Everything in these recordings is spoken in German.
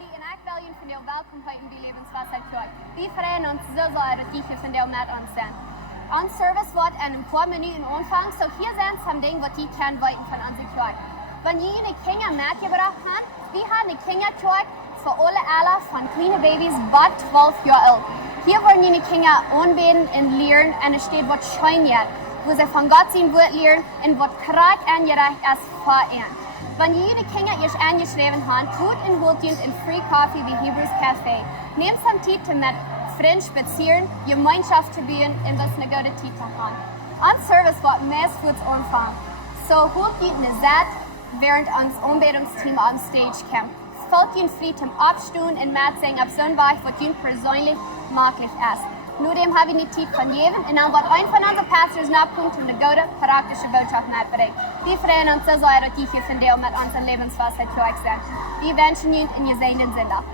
Andy en ek wil julle van jou welkom heten bij Lebenswasser Kerk. We freuen uns so sehr, dass die hier von jou met ons zijn. Ons service wordt in een paar minuten aanvangen, so hier zijn some dingen wat die kan weten van onze kerk. Wanneer jullie Kinder mitgebracht haben, wir haben eine Kinderkerk für alle Alter von kleinen Babys bis 12 Jahre alt. Hier wollen die Kinder anbeten und lernen und es steht, was schön wird, wo sie von Gott sein Wort lernen und was krass angerecht ist für ihn. Wenn jede Kinder ihr angeschrieben haben, tut in Wohldienst in Free Coffee wie Hebrews Café. Nehmt some Zeit mit Freunden spazieren, Gemeinschaft zu bauen und das eine gute Zeit zu haben. An Service wird meist für uns anfangen. So holt ihr eine Set, während uns Anbetungsteam on Stage kommt. Folgt ihnen frei zum Abstehen und mitsingen auf Sonntag, was ihnen persönlich möglich ist. Nur dem habe ich eine Zeit von jedem und dann wird ein von unseren Pastors nachkommen und eine gute, praktische Botschaft mitbringen. Wir freuen uns so sehr, dass die hier von dir mit unserem Lebenswasser Kerk sind. Wir wünschen Ihnen einen gesegneten Sonntag.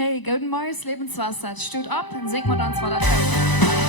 Hey, guten Morgen, Lebenswasser. Steht ab und singt mit uns weiter. Von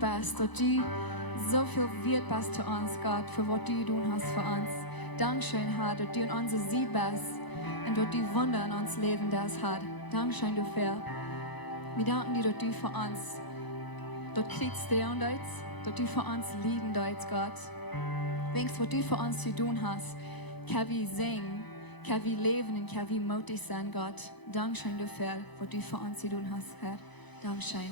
bist, dass du so viel wert bist für uns, Gott, für was du tun hast für uns. Dankeschön, Herr, dass du in unser Sieg bist und dass du Wunder in uns Leben das hat. Dankeschön dafür. Wir danken dir, dass du für uns dort kriegst down deits, dass du für uns lieben deits, Gott. Wenigstens, was du für uns zu tun hast, kann wir singen, kann wir leben und kann wir mutig sein, Gott. Dankeschön dafür, was du für uns zu tun hast, Herr. Dankeschön.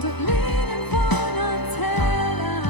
Dort lehnen von uns her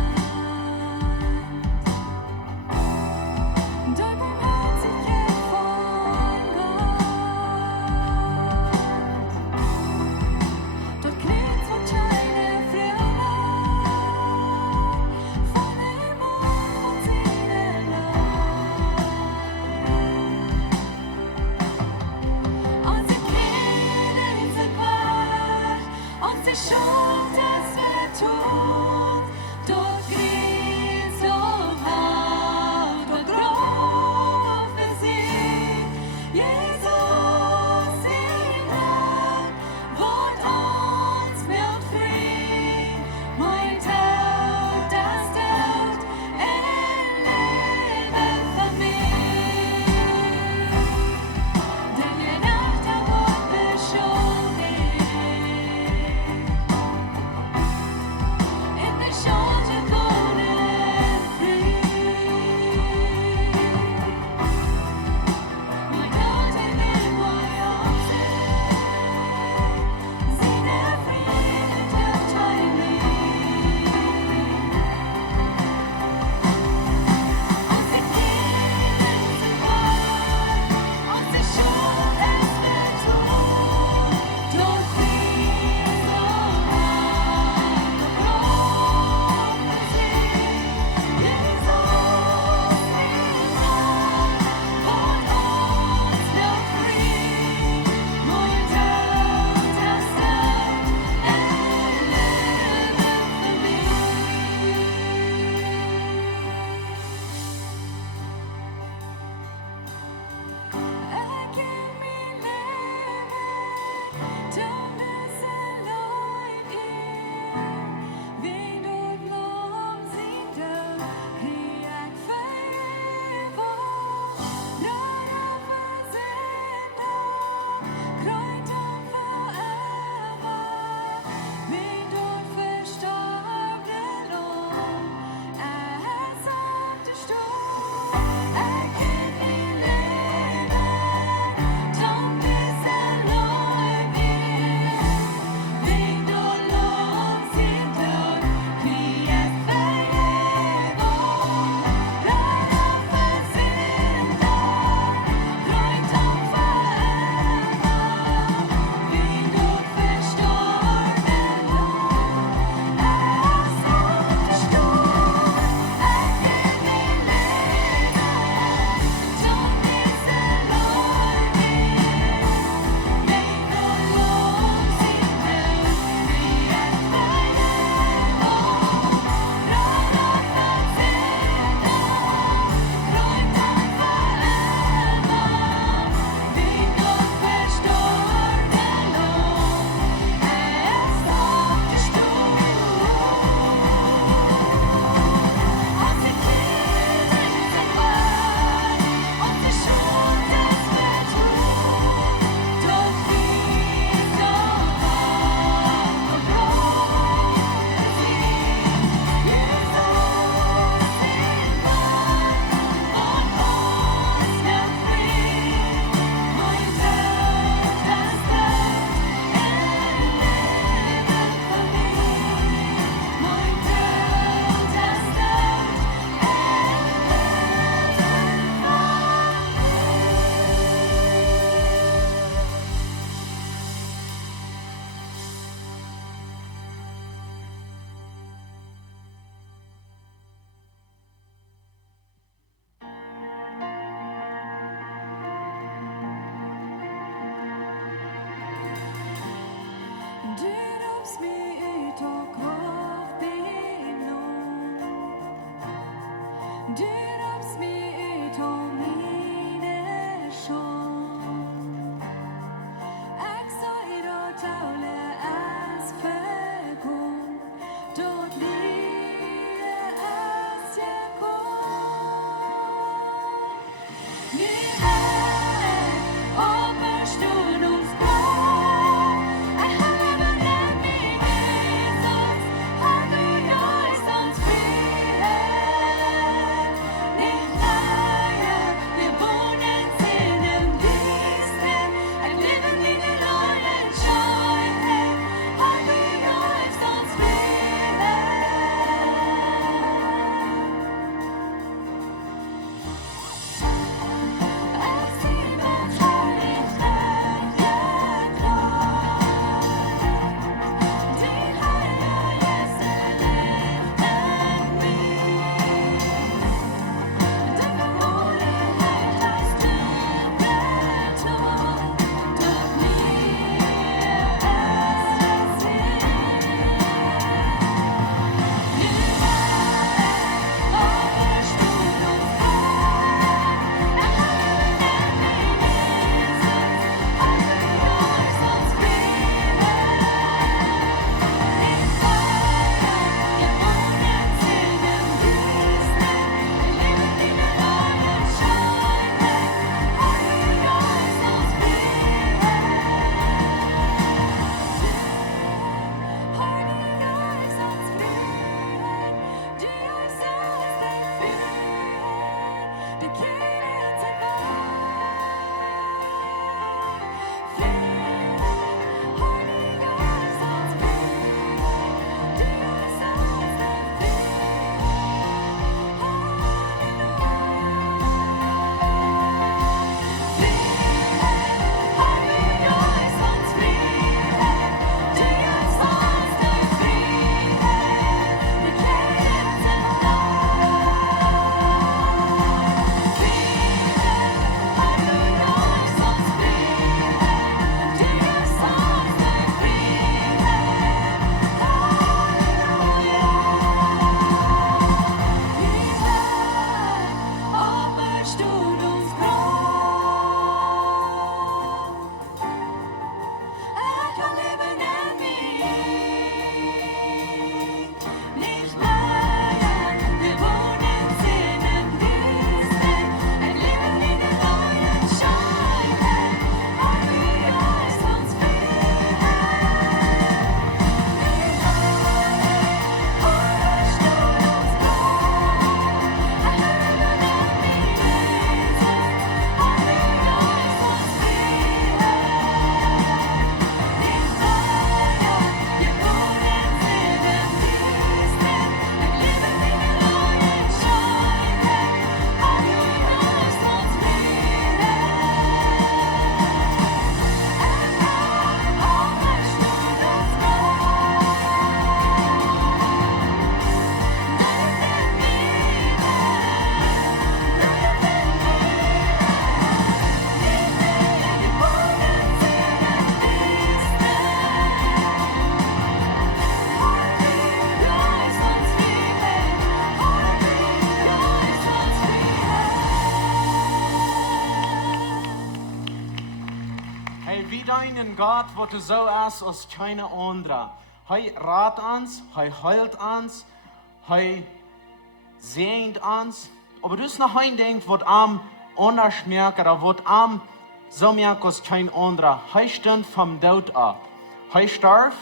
deinen Gott, wo du so ist als keine andere. Hij raadt uns, hij heilt uns, hij sehnt uns. Aber du ist noch ein Ding, was am anders merkt, oder was am so merkt als kein anderer. Hij stund vom Daut ab. Hij starb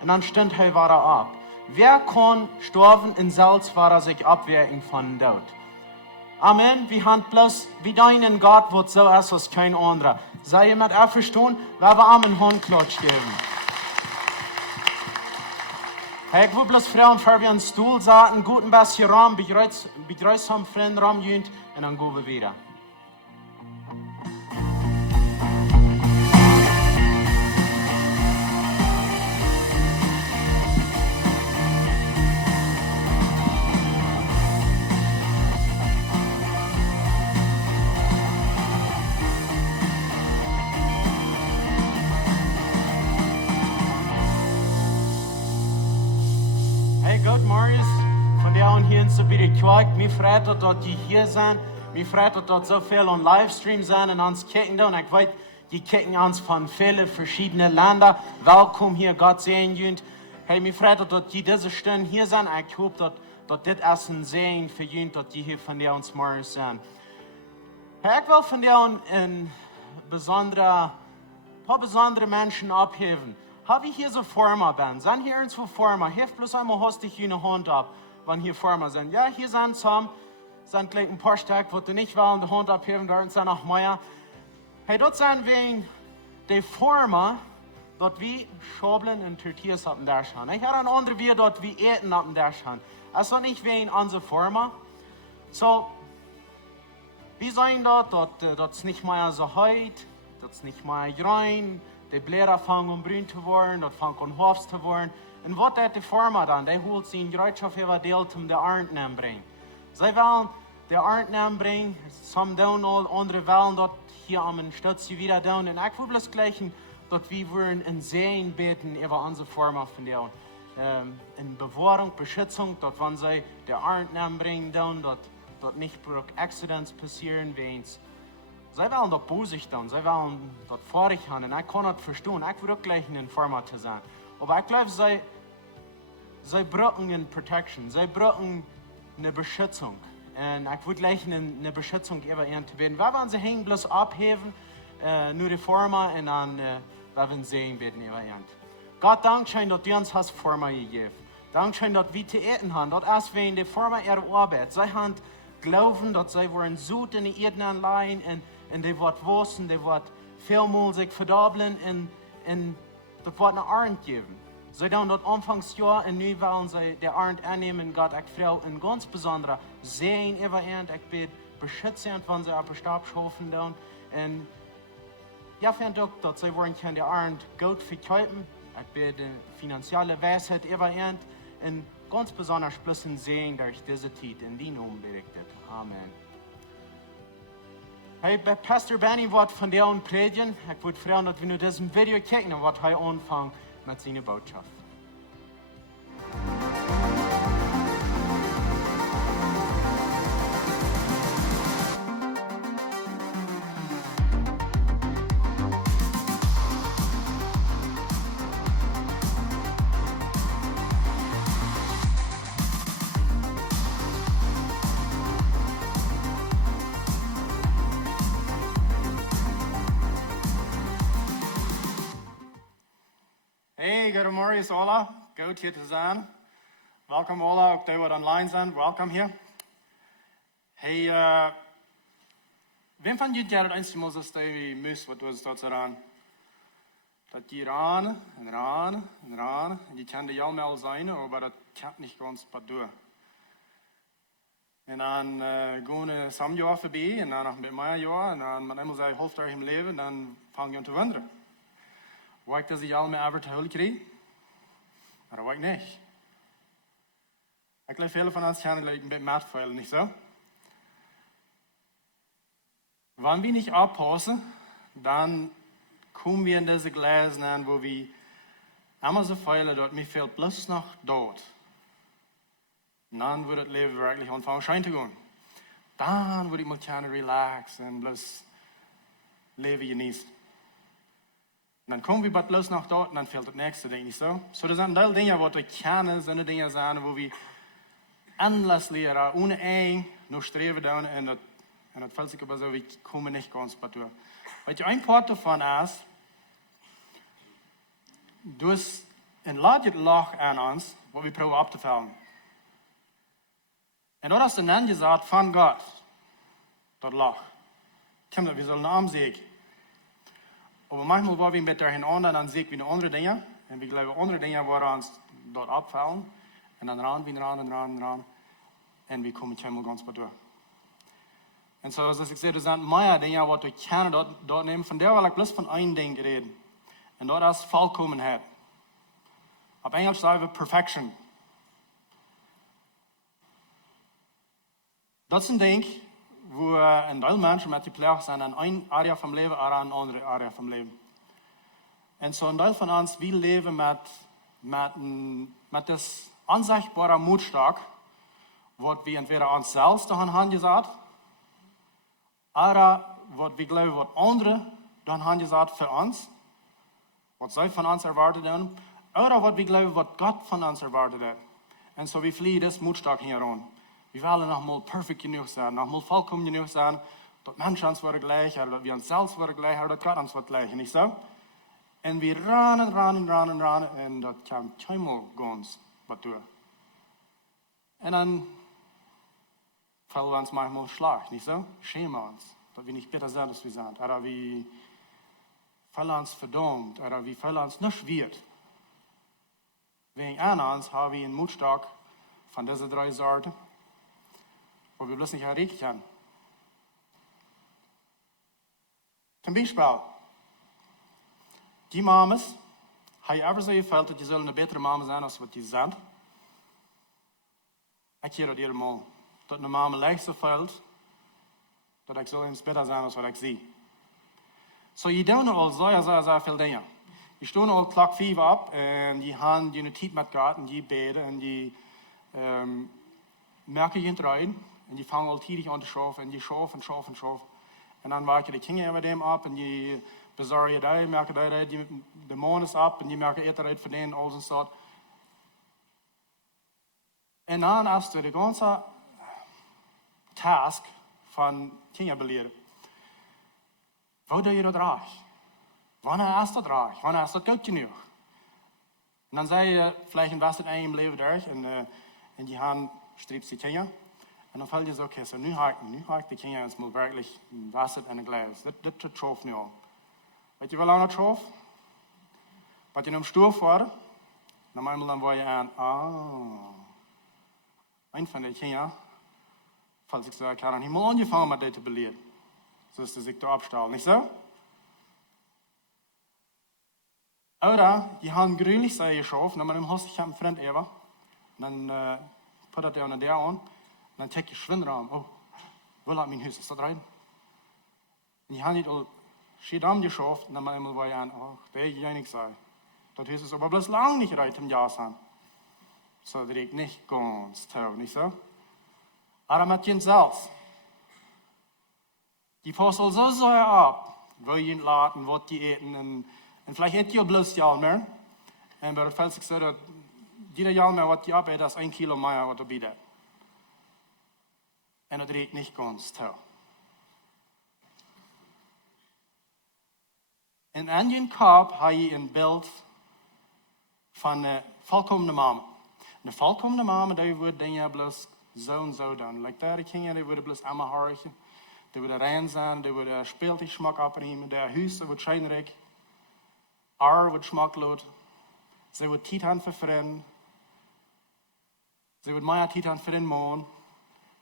und dann stund hij wieder ab. Wer kann sterben in Salzwasser sich abwehren von Daut? Amen. Wir haben bloß wie deinen Gott, was so ist als kein anderer. Sei jemand verstehen, weil wir am einen Handklatsch geben. Hey, ich will bloß fragen, bevor wir an den Stuhl saßen, guten bisschen Raum, bedreust haben Freunde Raum jünt, und dann gehen wir wieder. Gott, Marius, von der und hier so wie die Kirche, mir freut, dass die hier sind, mir freut, dass so viel on Livestream sind und uns kicken da und ich weiß, die kicken uns von vielen verschiedenen Ländern. Willkommen hier, Gott sehen jünt. Hey, mir freut, dass die diese Stunden hier sind. Ich hoffe, dass das ist ein Segen für jünt, dass die hier von der uns Marius sind. Ich will von dir ein paar besondere Menschen abheben. Habe ich hier so Former bin? Sind hier irgendwo Former? Hilf bloß einmal hostig eine Hand ab, wenn hier Former sind. Ja, hier sind some, sind gleich ein paar Stück, wo du nicht wollen, die Hand abheben, dort sind noch mehr. Hey, dort sind wegen die Former, dort wie Schobeln und Tortillas auf dem Tisch haben. Ich habe eine andere, wie dort wie Eten auf dem Tisch haben. Also nicht wegen unserer Former. So, wie sagen dort ist nicht mehr so heiß, dort ist nicht mehr rein. Die Blätter fangen brün zu werden, dort fangen an Hofs zu werden. Und was hat die Firma dann? Die holt sie in Gerätschaft überdeelt, um die Ernten zu bringen. Sie wollen die Ernten bringen, some down, andere wollen dort hier am Stutz wieder down. Und ich will das Gleiche, dort wir wollen in Seen beten über unsere Firma von der in Bewahrung, Beschützung, dort wenn sie die Ernten bringen down, dort nicht Accidents passieren, wie eins. Sie wollen dort Bosig tun, sie wollen dort fahrig haben. Und ich kann das verstehen, ich will auch gleich ein Informer zu sein. Aber ich glaube, sie brauchen eine Protection, sie brauchen eine Beschützung. Und ich will gleich eine Beschützung über ihnen zu beten. Wir wollen sie hängen, bloß abheben, nur die Firma, und dann werden sie sehen, beten über ihnen. Gott, Dankeschön, dass du uns hast Firma gegeben. Dankeschön, dass wir zu eten haben, dass erst wenn die Firma ihre Arbeit, sie haben glauben, dass sie wollen Sud in die Erden anleihen, und die wird wachsen, die wird vielmal sich verdoppeln, und das wird eine Ernte geben. Sie dann dort Anfangsjahr, und nun wollen sie die Ernte annehmen, Gott, ich frage und ganz besonders sehen über ihn, ich bitte beschützen, wenn sie auf den Stab schaffen dann. Und ja, ich finde auch, dass sie wollen die Ernte gut verkaufen. Ich bitte finanzielle Weisheit über ihn, und ganz besonders bloßen sehen durch diese Zeit in die Namen berichtet. Amen. Hey, Pastor Benny wird von dir und predigen. Ich würde freuen, dass wir nur diesem Video gucken und was er anfangen mit seiner Botschaft. Hey, goedemorgen is alle. Goed hier te zijn. Welkom alle, ook die wat online zijn. Welkom hier. Hey, wem van jullie het eens maar zo steeds mus wat was dat eraan? Dat je ran en ran en ran en je kan de jalmel zijn, maar dat kan niet ganz wat doen. En dan gaan we samen jaar voorbij en dan nog met mij jaar en dan met eenmaal zijn hoofddag in leven, dan vang je aan te wonderen. Waar ik deze jalmel over te hulp kreeg? Maar waar ik niet. Ik geloof veel van ons gaan een beetje maatvuilen, niet zo? Wenn wir nicht aufpassen, dann kommen wir in diese Gläser an, wo wir einmal so feilen, dort mir fehlt bloß noch Daut. Und dann wird das Leben wirklich anfangen schein zu gehen. Dann würde ich mal gerne relaxen und bloß Leben genießen. Und dann kommen wir bloß noch dort und dann fehlt das nächste Ding, nicht so? So, das sind die Dinge, die wir kennen, sind Dinge sein, wo wir endlos lernen, ohne eng noch streben down und das fällt sich aber so, wir kommen nicht ganz bei dir. Weil ein Part davon ist, du hast ein Loch an uns, wo wir probieren abzufallen. Und dort hast du dann gesagt, von Gott, das Loch. Wir sollen einen Arm sehen. Aber manchmal wollen wir mit dahin anderen, dann sehen wir andere Dinge. Und wir glauben, andere Dinge wollen uns dort abfallen. Und dann ran wir ran. Und wir kommen nicht einmal ganz bei dir. Und so, als ich sehe, das sind mehr Dinge, die ich kann dort nehmen. Von der will ich bloß von einem Ding reden. Und dort ist Volkomenheit. Auf Englisch sagen wir Perfection. Das ist ein Ding, wo ein Teil Menschen mit die Pflege sind an eine Area vom Leben oder an eine andere Area vom Leben. Und so ein Teil von uns, wir leben mit das unsichtbare Mutstark, was wir entweder uns selbst daran haben gesagt, oder was wir glauben, was andere daran haben gesagt für uns, was sie von uns erwartet haben, oder was wir glauben, was Gott von uns erwartet hat. Und so wir fliehen das Mutstark hier an. Wir wollen noch mal perfekt genug sein, noch mal vollkommen genug sein, Dat mensen ons worden gleich, dat we onszelf worden gleich, dat Gott ons wordt gleich, niet zo? En we ranen, en dat kan helemaal gans wat doen. En dan vallen we uns manchmal Schlag, nicht so? Schämen uns, dass wir nicht besser sind, als wir sind. Oder wir fallen uns verdammt, oder wir fallen uns nicht wird. Wegen uns haben wir einen Mutstock von diesen 3 Sorten, wo wir bloß nicht erreichen können. Zum Beispiel, die Mamas, haben ever so gefällt, dass die sollen eine bessere Mama sein, als was die sind? Ich höre das jedes Mal. Dat een mama lijkt zo veld, dat ik zo eens beter zijn als wat ik zie. Zo je doet al zo veel dingen. Je stond al klok 5 op en je gaan je tijd met God en je beden en je merken je in het rijden en je vangt al tidig aan te schaffen en je schaffen. En dan waak je de kinderen met hem op en je bezorg je daar, merk je daar, de maan is op en je merkt eerder uit voor den, alles en zo. En dan als je de ganze task van kinderbeleid. Waar doe je dat graag? Wanneer is dat graag? Wanneer is dat goed genoeg? En dan zei je, vielleicht was het in je leven durch en je hand streept die kinderen. En dan valt je zo, oké, so nu ga ik de kinderen eens mal wirklich Wasser en een glas. Dit trof nu al. Weet je wel aan het trof? Wat je hem stoer voor, dan word je aan, een van de kinderen, falls ich so erkläre, ich mal angefangen mit dit te beleiden. So ist das sich da abstellen, nicht so? Oder, die haben grünlich sei geschaffen, dann man hast ich einen Freund Eva, und dann puttet er der an, und dann take ich schwind ran, will hat mein Haus, ist das rein? Und die haben nicht all schiedam geschafft, und dann mal war ich an, der ich nicht sei. Das Haus ist aber bloß lang nicht rein im Jahr sein. So direkt nicht ganz toll, nicht so? Aber mit ihnen selbst. Die Apostel so sehr ab, wo ihnen laden, was die eten, und vielleicht eet ihr bloß ja mehr. Und bei der Fels ich so, dass jeder Jahr mehr, was die abet, ist 1 Kilo mehr, was du bietet. Und das riecht nicht ganz toll. Und an ihren Kopf habe ich ein Bild von einer vollkommenen Mama. Eine vollkommene Mama, die würde Dinge bloß so und so doen. Like daar die kinderen, die worden bloß einmal horchen. Die worden rein zijn, die worden speeltig smak opnemen. Der huis wordt schijnrijk. Wordt smaklood. Ze wordt tijd aan vervreemden. Ze wordt meer tijd aan vervreemden man.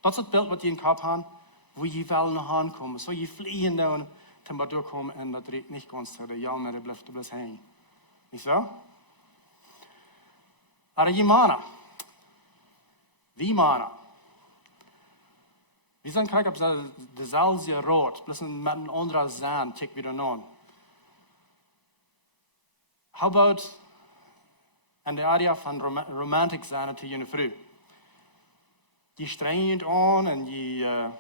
Dat is het beeld wat je in kop hebt, wo je wel naar aankomen. Zo je vliegen down, ten maar doorkomen en dat redt niet ganz zo. Ja, maar dat blijft bloß heen. Niet zo? Maar je mannen. Wie mannen? Wir sind kijk op dezelfde rood, plus met een andere zaan, kijk weer aan. How about an der area von romantic zaan te je vrouw? Die strengen je aan en je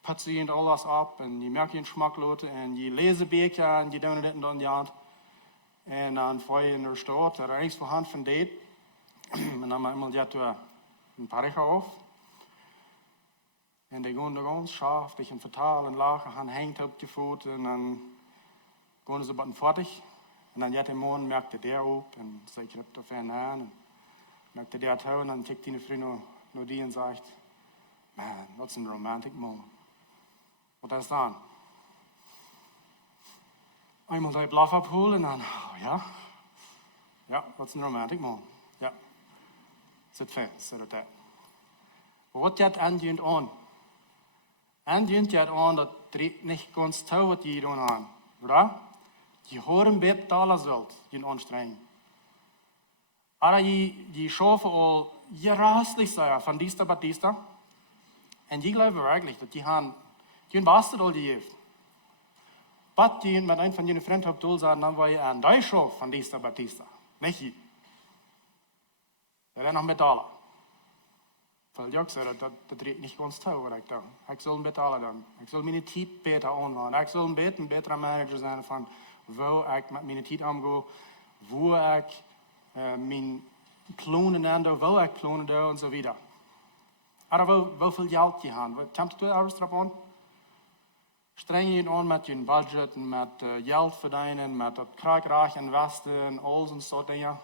putzen je alles op en je merkt je smaklood en je lezen beker en je doen dit en dan ja. En dan val je in de stad, er is voor hand van dit. En dan maakt iemand ja een paar af. En die gaan er ganz scharf, dich in vertaal en lachen, han hängt op je voet en dan gaan ze wat fertig. En dan de morgen merkte der op en zei ik op de fan aan. En merkte der toe en dan kijkt die vriend naar die en zegt, man, wat een romantic man. Wat is dan? Eenmaal die blaf opholen en dan, ja, wat een romantic man. Ja, zit fijn, zit dat. Wat dat aandient aan? Aandient dat aan dat het niet ganz touw wat je doen aan, oder? Je horen betalen zult, je aanstrengen. Maar je schaffen al gerastlich zijn van diesta bij diesta. En je gelooft werkelijk dat je bastard al die heeft. Wat je met een van je vrienden hebt doen, dan wil je aan die schaf van diesta bij diesta. Niet je. Dat is nog betalen. Weil ich sage, das dreht nicht ganz toll, was ich da. Ich soll betalen dann. Ich soll meine Zeit besser anwenden. Ich soll ein besserer Manager sein von, wo ich mit meiner Zeit umgehe, wo ich mein Klonen ende, wo ich klonen da und so weiter. Aber wo viel Geld die haben? Kommt du alles drauf an? streng je aan met je budget en met geld verdienen, met het krijgreich investeren en al zo'n soort dingen.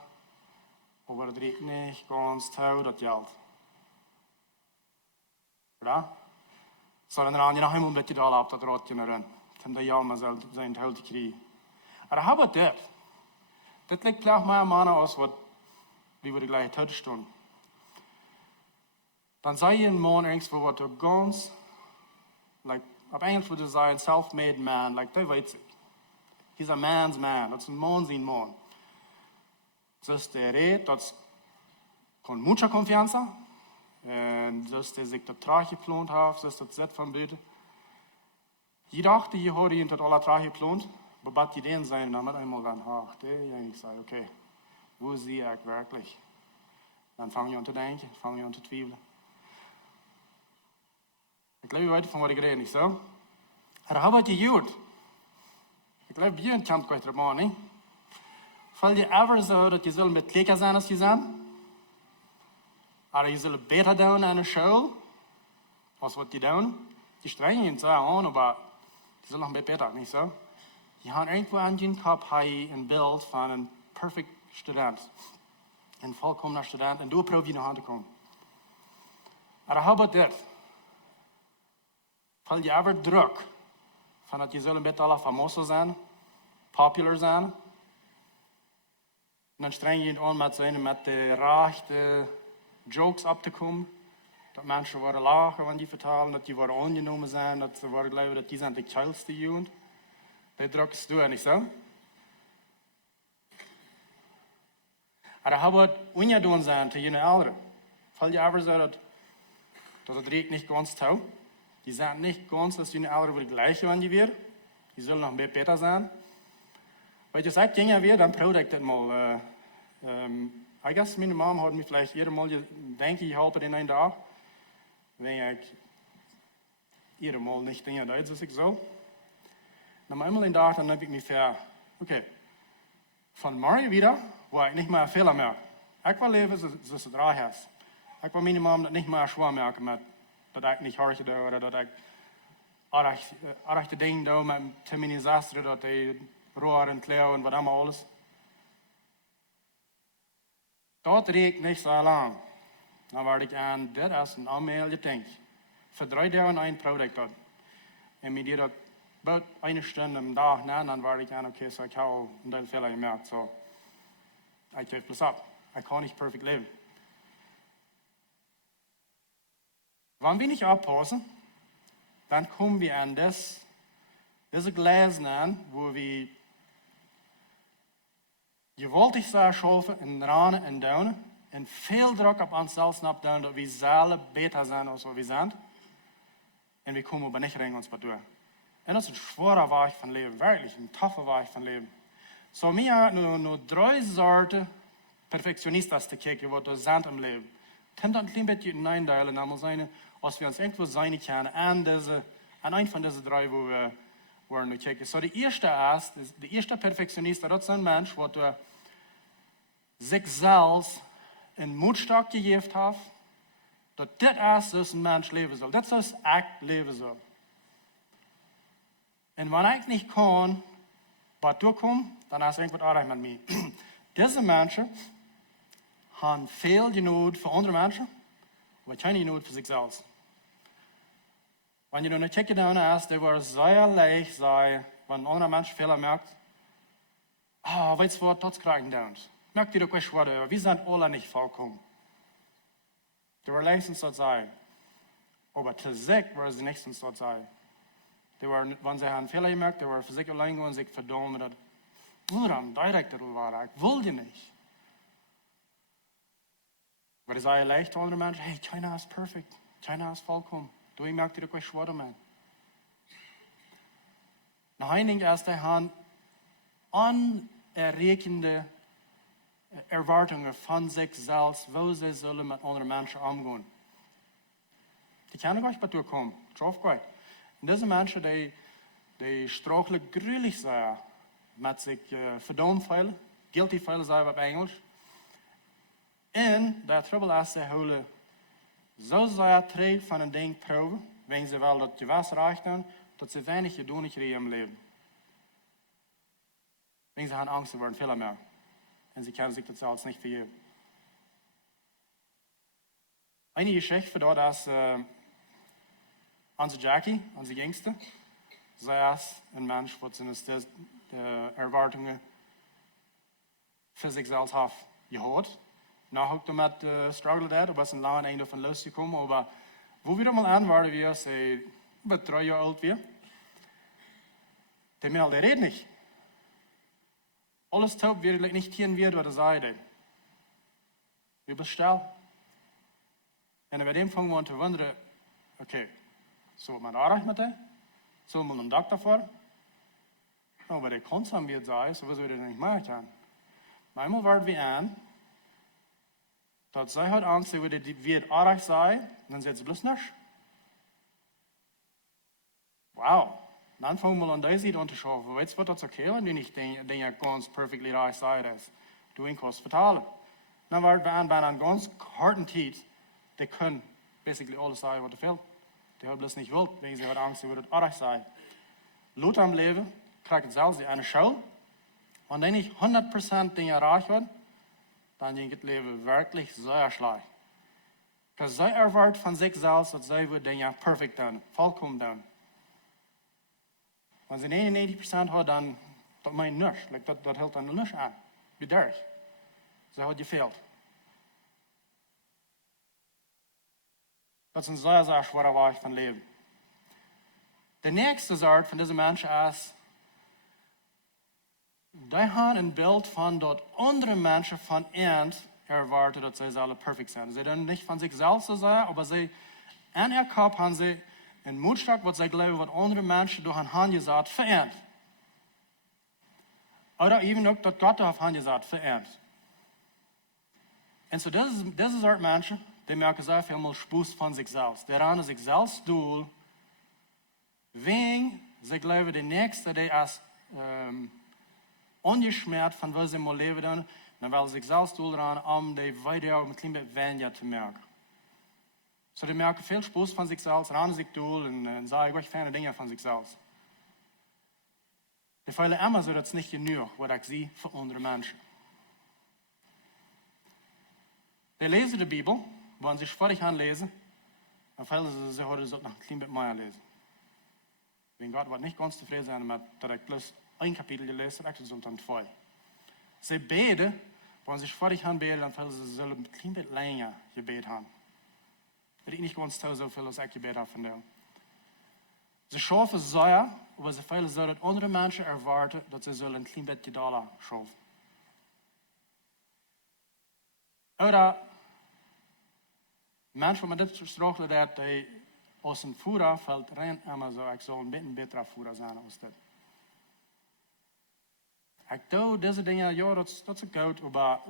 Maar het reikt niet ganz touw dat geld. Ja? Så dan raar je nog helemaal een beetje daar op dat rotje erin. Om dat jou maar zijn touw te krijgen. En dan hebben we dit. Dit lijkt gleich meer mannen als wat wie we gleich thuis doen. Dan zei je een man ergens voor wat er ganz, like, op Engels würde zeggen, self-made man, like, dat weet ik. He's a man's man, dat is een man zijn man. Dus der redt, dat con mucha confianza, en dus der zich dat traag geplant heeft, dus dat zet van buiten. Je dacht, je hoorde je dat alle traag geplant, maar wat je dan zijn, dan met eenmaal van, ach, en ik zei, oké, hoe zie ik werkelijk? Dan vang je aan te denken, vang je aan te twijfelen. Ik leef uit van wat ik reed, niet zo? En hoe wat je doet? Ik leef bij je een kant kwijt erop aan, niet? Val je ever zo dat je zult met klikken zijn als je zijn? Of je zult beter doen aan een school? Als wat je doen? Die strengen je zo aan, maar je zult nog een beetje beter, niet zo? Je gaat irgendwo aan je kop een beeld van een perfect student. Een volkomen student. En door probeer je nog aan te komen. En hoe about dit? Val je ever druk van dat je zult een beetje alle famoso zijn, popular zijn. En dan streng je het aan met de rechte jokes op te komen. Dat mensen worden lachen wanneer die vertalen, dat die worden aangenomen zijn, dat ze worden geloven dat die zijn de geilste jongen. Dat druk is doen, niet zo? En dan hebben we het ongedoen zijn tegen je ouderen. Val je ever zo dat het reikt niet ganz touw. Die zijn niet ganz als je ouderen weer gleich zijn die weer. Die zullen nog een beetje beter zijn. Weet je, zeg dingen weer, dan probeer ik dit mal. I guess mijn mom had me vielleicht ieder mal denken geholpen in een dag. Wenn ik ieder mal niet dingen deed zoals ik zo. Dan maar eenmaal een dag, dan heb ik me ver, oké, van morgen weer, waar ik niet meer veel aan merk. Ik wil leven zoals het raar is. Ik wil mijn mom dat niet meer zwaar merken met dat ik niet hard doe, of dat ik aardig dingen doe met te mijn disaster, dat hij roer en kleur en wat allemaal alles. Dat reikt niet zo lang. Dan word ik aan, dit is een aanmeldje ding. Voor 3 dagen een product dat. En met die dat about 1 stunde am dag na, dan word ik aan, oké, so ik hou een deel veel gemerkt. So, ik geef plus op. Ik kan niet perfect leven. Wanneer we niet oppassen, dan komen we aan deze glazen aan, waar we geweldig zijn schaffen en ranen en duinen en veel druk op onszelf doen dat we zelf beter zijn als we zijn. En we komen maar niet ring ons maar door. En dat is een zware weg van leven, werkelijk een toffe weg van leven. Zo mij hebben 3 soorten perfectionistas te kijken wat er zijn im leven. Het heeft dat een klein beetje in eindelen, namelijk zijn, als we ons irgendwo zijn kunnen aan een van deze 3 waar we nu kijken. Zo de eerste perfectionista, dat is een mens wat zichzelf een moedstuk gegeven heeft, dat dit is dus een mens leven zal. Dit is dus ik leven zal. En wanneer ik niet kan, wat doorkom, dan is er irgendwas aardig met mij. Deze mensen hebben veel genoeg voor andere mensen, maar geen genoeg voor zichzelf. Wanneer je dan kijkt naar is, die worden zeer leicht zijn, wanneer andere mensen veel merkt, weet je wat, dat krijgen dan. Merkt je ook wat, we zijn alle niet volkomen. Die worden leicht zo zijn. Maar te zich worden ze niet zo zijn. Wanneer ze hebben veel gemerkt, die worden voor zich alleen gewoon zich verdomen dat, dan direct er waren, ik wil je niet. Maar ze zijn leicht andere mensen, hey, China is perfect, China is volkomen. Doe je merkt je ook wat, man. Nog een ding is, die hebben onerrekende erwartungen van zichzelf, hoe ze zullen met andere mensen omgaan. Die kunnen gar niet bij doorkomen, trof kwijt. En deze mensen, die strokelijk gruwelijk zijn, met zich verdomd veel, guilty veel zijn op Engels. En de trouble is, ze houden zo zeer treed van een ding proeven, weten ze wel dat je was recht doen, dat ze weinig gedaan krijgen im Leben. Wenn sie haben Angst, sie werden Fehler mehr. Und sie können sich das alles nicht vergeben. Eine Geschichte für dort, dass unsere Jackie, unsere Jüngste, sei es ein Mensch, der Erwartungen für sich selbst hat gehört. Nachher damit struggled hat, aber es ist ein langer Ende davon losgekommen. Aber wo wir mal an waren, wir sind über 3 Jahre alt, der redet nicht. Alles taub, wir nicht hören wird, was er sagt. Wir bist still. Und bei dem fangen wir an zu wundern, okay, soll man aardig mit dem? Soll man einen Doktor vor? Aber der konstant wird sein, so was wir das nicht machen. Manchmal warten wir an, dass sie hat Angst, sie wird aardig sein, dann sagt sie bloß nicht. Wow. Dann fangen wir an, diese Seite anzuschauen. Weißt du, was das okay ist, wenn ich denke, ganz perfectly reich sei das? Du ihn kannst vertalen. Dann warten wir an, bei einem ganz harten Zeit, die können basically alles sagen, was er will. Die haben bloß nicht will, wegen sie hat Angst, sie wird aardig sein. Lot am Leben kriegt selbst eine Schule. Und wenn ich 100% Dinge erreicht habe, dann geht das Leben wirklich sehr schlecht. Weil sie erwartet von sich selbst, dass sie Dinge perfekt tun, vollkommen tun. Wenn sie 99% hat, dann das meint nichts. Das hält dann nichts an. Wie durch. Sie hat gefehlt. Das ist ein sehr, sehr schwerer Weg von Leben. Der nächste Art von diesen Menschen ist, die haben ein Bild von dort andere Menschen von ihnen erwartet, dass sie alle perfekt sind. Sie können nicht von sich selbst so sein, aber sie in ihrem Kopf haben sie ein Mutstück, was sie glauben, was andere Menschen durch ein Hand gesagt verändert. Oder eben auch, dass Gott auf Hand gesagt verändert. Und so, das ist Art Menschen, die merken sehr viel mal Spaß von sich selbst. Die haben sich selbst durch, wegen sie glauben, der Nächste, der ist ungeschmert von was sie mal leben, dann wollen sie sich selbst durch um die weiter mit ein bisschen weniger zu merken. So, die merken viel Spaß von sich selbst, ran sich durch und sagen euch ferne Dinge von sich selbst. Die feilen immer so, dass es nicht genug, was ich sehe für andere Menschen. Die lesen die Bibel, wollen sich vor dich anlesen, dann feilen sie heute so noch ein bisschen mehr lesen. Wenn Gott wird nicht ganz zufrieden sein, dass ich bloß ein Kapitel gelesen habe, sondern dann 2. Sie beten, wollen sich vor dich anbeten, dann feilen sie ein bisschen länger gebeten haben. Ich bin nicht ganz so viel, als ich gebeten habe von dem. Sie schaffen sehr, aber sie feilen so, dass andere Menschen erwarten, dass sie ein klein bisschen Dollar schaffen. Oder Menschen, die man das strauchelt hat, die aus dem Führer fällt rein, immer so, ich soll ein bisschen besserer Führer sein als das. Ich tue diese Dinge, ja, das ist gut, aber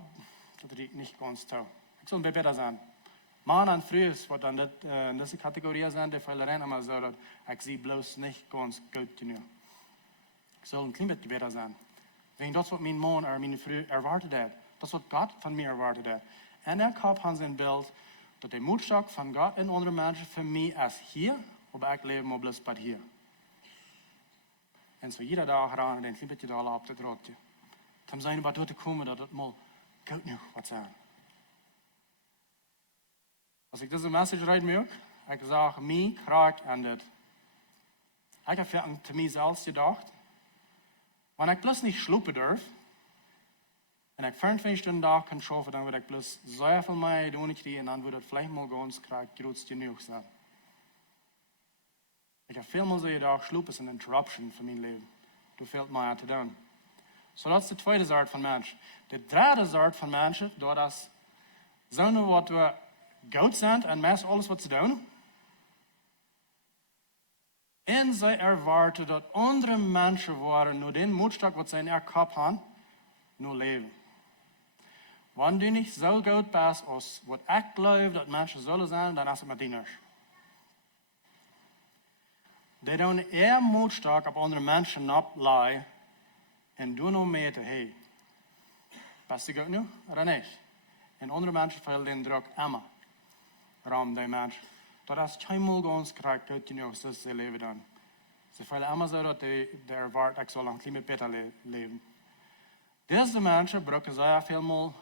das ist nicht ganz toll. Ich soll ein bisschen besser sein. Mann und Frau, was dann in dieser Kategorie sind, die fallen rein, immer so, dass ich sie bloß nicht ganz gut genug. Ich soll ein klein bisschen besser sein. Wegen das, was mein Mann oder meine Frau erwartet hat, das, was Gott von mir erwartet hat. In der Kopf haben sie ein Bild, dass der Mutstück von Gott und anderen Menschen für mich ist hier, aber ich lebe mal bloß bei hier. Und so jeder Tag ran und ein klein bisschen Dollar auf der Drotte. Dann sein wir dort kommen, dass das mal gut genug was sein. Als ich diese Message reden möchte, ich sage, mir krieg an das. Ich habe für mich selbst gedacht, wenn ich bloß nicht schlupen darf, und ich 24 Stunden Tag kann schaffen, dann würde ich bloß sehr viel mehr tun kriegen, und dann würde es vielleicht mal ganz groß genug sein. Ich habe vielmal so gedacht, schlupen ist eine Interruption für mein Leben. Du fehlt mir zu tun. So, das ist die zweite Sorte von Menschen. Die dritte Sorte von Menschen, dort ist so eine, was wir gut sind und meist alles, was sie tun. Und sie erwarten, dass andere Menschen waren, nur den Mutstück, was sie in ihrem Kopf haben, nur leben. Wenn du nicht so gut bist, als was ich glaube, dass Menschen sollen sein, dann ist es mit dir nicht. Die tun eher Mutstück auf andere Menschen ableihen und du noch mehr, hey, bist du gut genug oder nicht? Und andere Menschen fühlen den Druck immer. Raum die Menschen. Das ist keinmal ganz gut genug, dass sie leben dann. Ze voelen allemaal zo dat de ervaart, ik zal een klein beetje beter leven. Deze mensen gebruiken zeer veel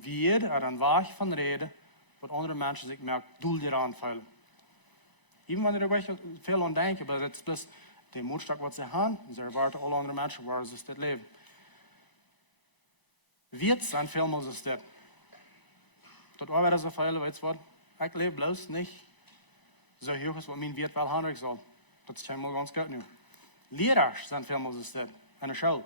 weer er een weg van reden, wat andere mensen zich merken, doel eraan voelen. Even wanneer er veel aan denken, maar het is plus de moedstuk wat ze hebben, ze erwarten alle andere mensen waar ze dit leven. Weet zijn veel meer als dit. Tot waar ze veel, weet je wat, ik leef bloos niet zo hoog als wat mijn weet wel handig zal. Dat is helemaal ganz goed nu. Leraars zijn veel meer als dit, en de school.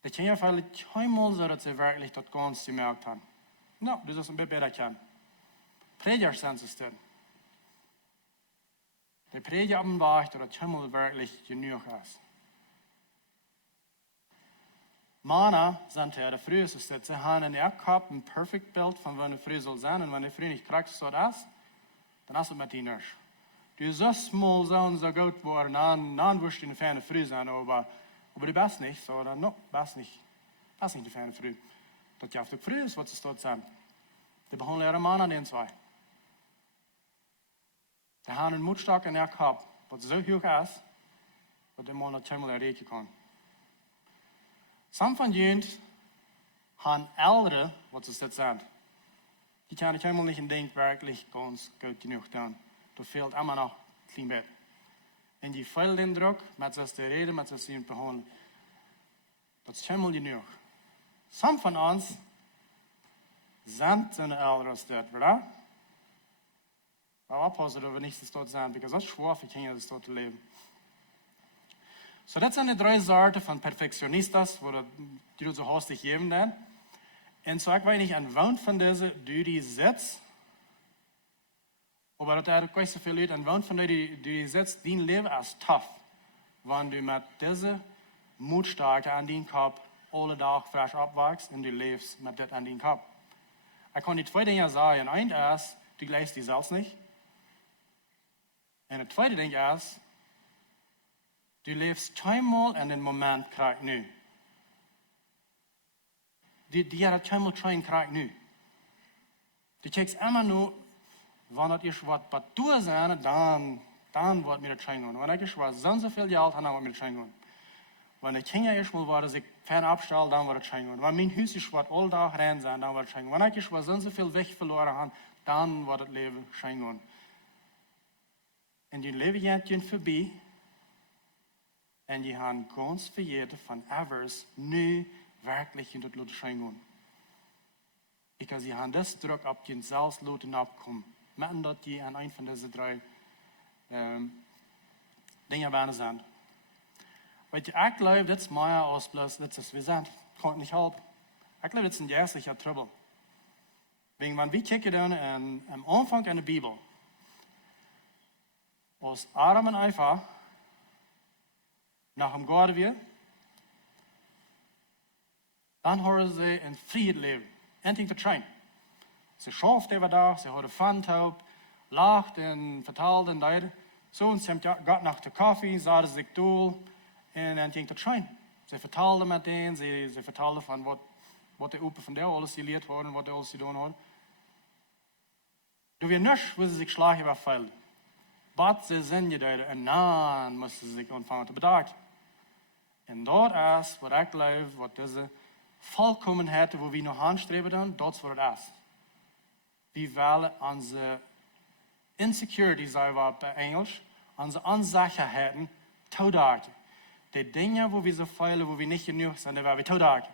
Dat je veel helemaal zo dat ze werkelijk dat ganz gemerkt hebben. Nou, dus dat is een beetje beter kan. Predikers zijn ze dit. De predigen op een weg dat het helemaal werkelijk genoeg is. Mannen zijn de vrouw is dit. Ze hebben in elk een perfect beeld van wat een vrouw zal zijn. En wanneer de vrouw niet krijgt zoals is, dan is het met die nurs. Die zo small zijn, zo goed worden, dan wist je een fijne vrouw zijn, maar die best niet. Zo dan, no, best niet de fijne vrouw. Dat je ook vrouw is wat ze tot zijn. Die behandelen mannen in twee. Die hebben een moedstuk in elk hap, wat zo hoog is, dat de man het helemaal rekenen kan. Some van jullie hebben ouderen, wat ze dit zijn. Die kan het helemaal niet in denk werkelijk ganz goed genoeg doen. Er fehlt immer nog een klein beetje. En die veel den druk, met z'n te reden, met z'n te behandelen. Dat is helemaal genoeg. Some van ons zijn zijn ouderen als dit, verdad? Maar oppassen dat we niet tot zijn, want dat is schwer voor kinderen tot te leven. So, dat zijn de drie soorten van perfectionistas, die dat zo hastig geven dan. En zo ik weet niet aan woont van deze, die zet. Maar dat er ook zoveel uit aan woont van die zet, die leven als tough. Want du met deze moedsterke aan die kop alle dag fresh opwachst en du leeft met dit aan die kop. Ik kan die twee dingen zeggen. Eén is, du gleichst die zelfs niet. En het tweede ding is, du leeft tweemaal in een moment krijg nu. Die had het tweemaal train krijg nu. Du kijkt immer nur, wanneer je wat doen zijn, dan wordt meer train gaan. Wanneer je wat zoveel geld hebt, dan wordt meer train gaan. Wanneer kinderen eerst mal worden zich ver afstellen, dan wordt het train gaan. Wanneer mijn huis is wat al dag rein zijn, dan wordt het train gaan. Wanneer je wat zoveel weg verloren hebt, dan wordt het leven train gaan. En die leven jentje voorbij. En je gaan ganz vergeten van evers nu werkelijk in het lot train gaan. Because je gaan dus druk op jezelf laten opkomen. Met dat je aan een van deze drie dingen bijna zijn. Weet je, ik geloof, dit is mij als plus, dit is we zijn. Ik kan het niet helpen. Ik geloof, dit is een juistelijke trouble. Want wie kijken dan am Anfang in de Bibel? Als Adam en Eva nach dem Gott weer, dan horen ze een vrije leven. Endlich te trainen. Ze schaften even daar, ze hadden fantaup, lacht en vertelde en dat. Zo, en ze gaat naar de koffie, zaten zich doel en endlich te trainen. Ze vertelden met hen, ze vertelden van wat de open van daar alles geleerd hadden, wat de alles gedaan hadden. Door weer niks wilden ze zich slagen bij veel. Wat ze zin geduiden en dan moesten ze zich ontvangen te bedagen. En dat is wat ik geloof, wat deze Volkomenheit, wo we nog aanstreven dan, dat is wat het is. We willen onze insecurity, zeggen we op Engels, onze onzekerheden toedagen. De dingen waar we zo feilen, waar we niet genoeg zijn, die willen we toedagen.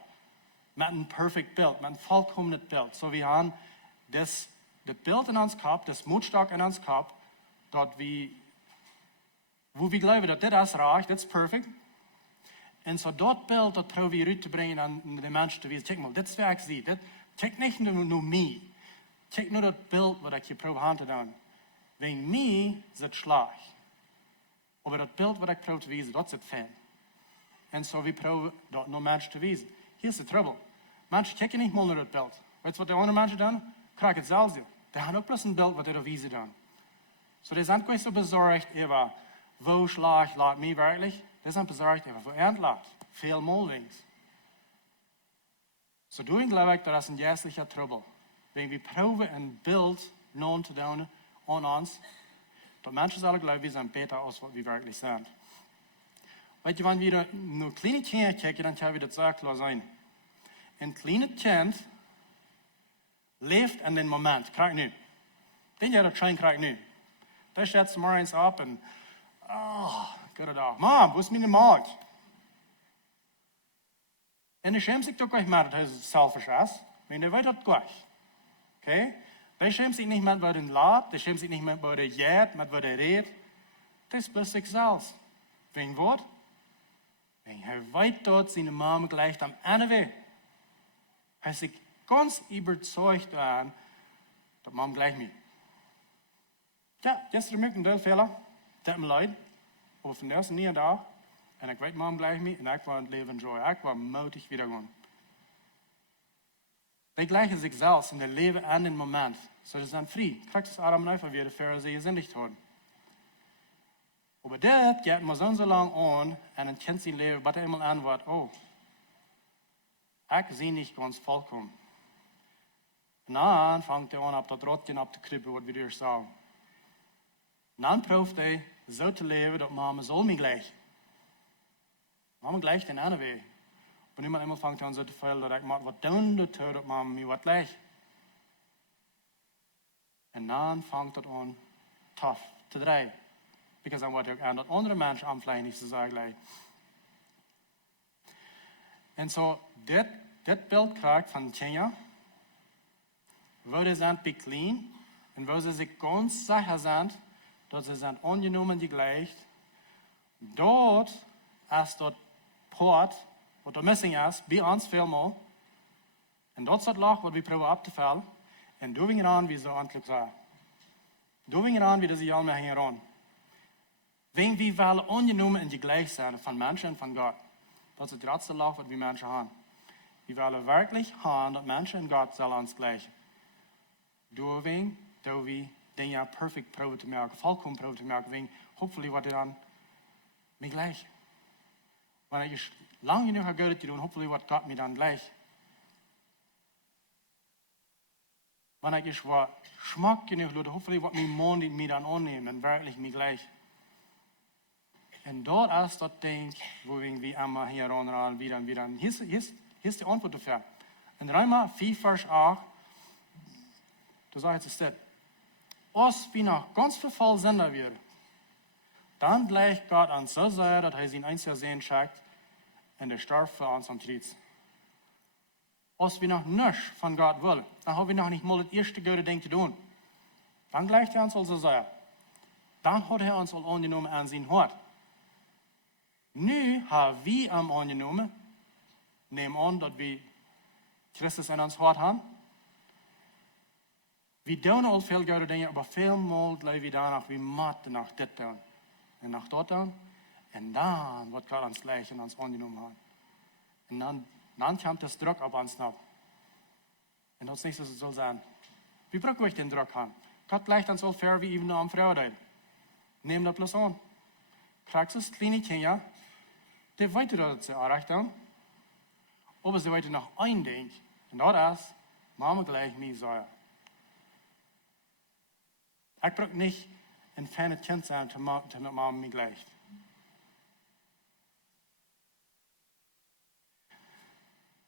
Met een perfect beeld, met een volkomen beeld. Zo we hebben het beeld in ons kop, das moedstuk in ons kop, dat we, wo we geloven dat dit is raar, dit is perfect. En zo dat beeld, dat proberen we uit te brengen aan de mensen te wezen. Kijk maar, dit is wat ik zie. Kijk niet naar mij. Kijk naar dat beeld wat ik je probeer aan te doen. Wegen mij is het slaag. Maar dat beeld wat ik probeer te wezen, dat is het fijn. En zo we proberen dat naar mensen te wezen. Hier is de trouble. Mensen kijken niet meer naar dat beeld. Weet je wat de andere mensen doen? Krijg het zelfs. Die hebben ook plus een beeld wat ze wezen doen. Zo die zijn niet zo bezorgd over wo slaag laat mij werkelijk. Die zijn bezorgd over wo laat. Veel molings. Zo doen geloof ik dat is een juistelijke trouble. Wegen we proberen een beeld noem te doen aan ons. Dat mensen zullen geloven, we zijn beter als wat we werkelijk zijn. Weet je, wanneer we naar kleine kinderen kijken, dan kan we dat zo klar zijn. Een kleine kind leeft in den moment, krijg nu. Denk je dat schijn krijg nu? Daar staat ze morgens op en, goede dag. Mom, wo is mijn maag? En de schämt sich doch gleich mal, dass er selfish ist, wenn er weiter gleich. Okay? Der schämt sich nicht mehr, weil er lacht, der schämt sich nicht mehr, weil er jäht, mit was er redet. Das ist bloß sich selbst. Wegen was? Wenn er weit dort seine Mama gleicht am Ende weg. Er ist sich ganz überzeugt an, dass Mama gleich mir. Ja, jetzt möchte ich einen Fehler, das mir leid, aber von der ersten nie da. En ik weet Mom gleich mir, en ik wil het leven enjoyen. Ik wil mutig wieder gaan. Die gleichen sich selbst in der Leben an den Moment. So dass sie dann frei. Kriegt es Adam und Eva wie die Pharisäer gesündigt haben. Aber das geht mir so lang an, und dann kennt sie Leben, was er immer antwortet, oh, ich sehe nicht ganz vollkommen. Und dann fängt er an, auf das Rotchen ab zu kribbeln, was wir dir sagen. Und dann proeft er, so zu leben, dass Mama soll mir gleich. Mama gleich den anderen Weg. Und niemand immer fängt an so zu feilen, dass ich mag was tun, dass Mama mir was gleich. Und dann fängt das an, tough zu drehen. Because dan wordt ook aan dat andere mensen aanvleien niet te zeggen gleich. En zo, dit beeld krijgt van Kenia, waar ze zijn beklein, en waar ze zich ganz sicher zijn, dat ze zijn ongenomen die gleich. Dort is dat poort, wat de missing is, bij ons veelmaal. En dat is het laag wat we proberen op te vallen. En doen we aan wie ze antelijk zijn. Doen we aan wie ze allemaal heen aan. Wenn wir willen ongenomen en die gleich zijn van mensen en van God. Dat is het grootste laag wat we mensen hebben. We willen werkelijk hebben dat mensen en God zullen ons gleichen. Door we dingen perfect proberen te maken, volkomen proberen te maken, hopefully wat er dan mee gleich. Wanneer je lang genoeg gaat goed te doen, hopefully wat God me dan gleich. Wanneer je wat smak genoeg doet, hopefully wat mijn mond die me dan aanneemt en werkelijk me gleich. En dat is dat ding, waar we allemaal hier aan weer. Hier is de antwoord dafür. In Römer 4, Vers 8, da sagt es dit. Als wir noch ganz verfall Sünder werden, dann gleicht Gott uns so sehr, dass er sein einziges Sehen schickt und er starb für uns am Kreuz. Als wir noch nichts von Gott wollen, dann haben wir noch nicht mal das erste gute Ding zu tun. Dann gleicht er uns so sehr. Dann hat er uns angenommen an sein Hort. Nu haben wir am angenommen, nehmen an, dass wir Christus in uns Hort haben. Wir tun al veel gute Dinge, aber vielmal bleiben wir danach, wir müssen nach dit tun. Und nach dort tun. Und dann wird Gott uns gleich in uns angenommen haben. Und dann kommt das Druck auf uns ab. Und das nächste soll sein, wie brauchen wir den Druck haben? Gott gleicht uns so fair wie eben am Freude. Nehmen das bloß an. Kriegst du kleine Kinder, die weiter dat ze erreicht haben, aber sie weiter noch ein Ding, und das ist, Mama gleich mir so. Ich brauche nicht ein fernes Kind sein, damit Mama mir gleicht.